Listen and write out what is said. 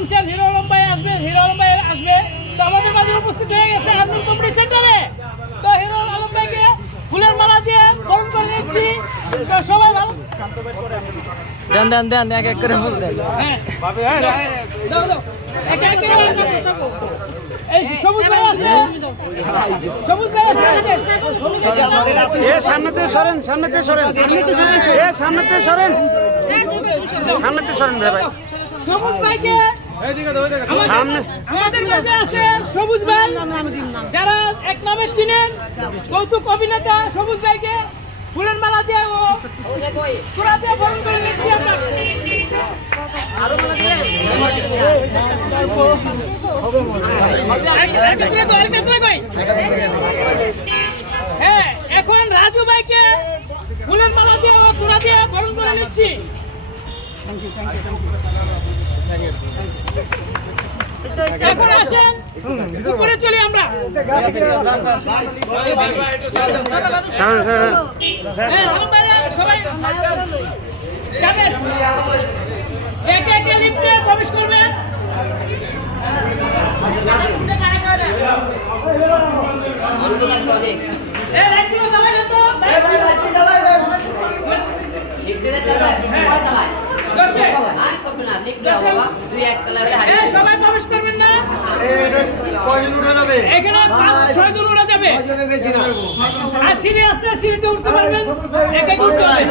শুনছেন হিরো আলম ভাই আসবে, হিরো আলম ভাই আসবে। তো আমাদের মাঝে উপস্থিত হয়ে গেছে আন্দুল কমিউনিটি সেন্টারে। তো হিরো আলম ভাইকে ফুলের মালা দিয়ে বরণ করে নিচ্ছি। তো সবাই ভালো দেন দেন দেন এক এক করে ফুল দেন। হ্যাঁ দাও দাও এক এক করে চাপো। এই সবুজ ভাই আছে, সবুজ ভাই আছে। এ সামনেতে সরেন, সামনেতে সরেন, এ সামনেতে সরেন, সামনেতে সরেন ভাই। সবুজ ভাইকে সামনে আমাদের মাঝে আছে সবুজ ভাই, যারা এক নামে চিনেন, কৌতুক অভিনেতা সবুজ ভাইকে ফুলের মালা দিয়ে ও তোরা দিয়ে বরণ করে নিচ্ছি আমরা। হ্যাঁ, এখন রাজু ভাইকে ফুলের মালা দিয়ে ও তোরা দিয়ে বরণ করে নিচ্ছি। এখন আসেন উপরে চলি আমরা। হ্যাঁ, সবাই যাবেন, একে একে লিফটে প্রবেশ করবেন। এই লাইটগুলো জ্বালাই দেন তো। সবাই প্রবেশ করবেন না, এখানে 5-6 জন উঠা যাবে। আর সিঁড়ি আছে, সিঁড়িতে উঠতে পারবেন, একে উঠতে হবে।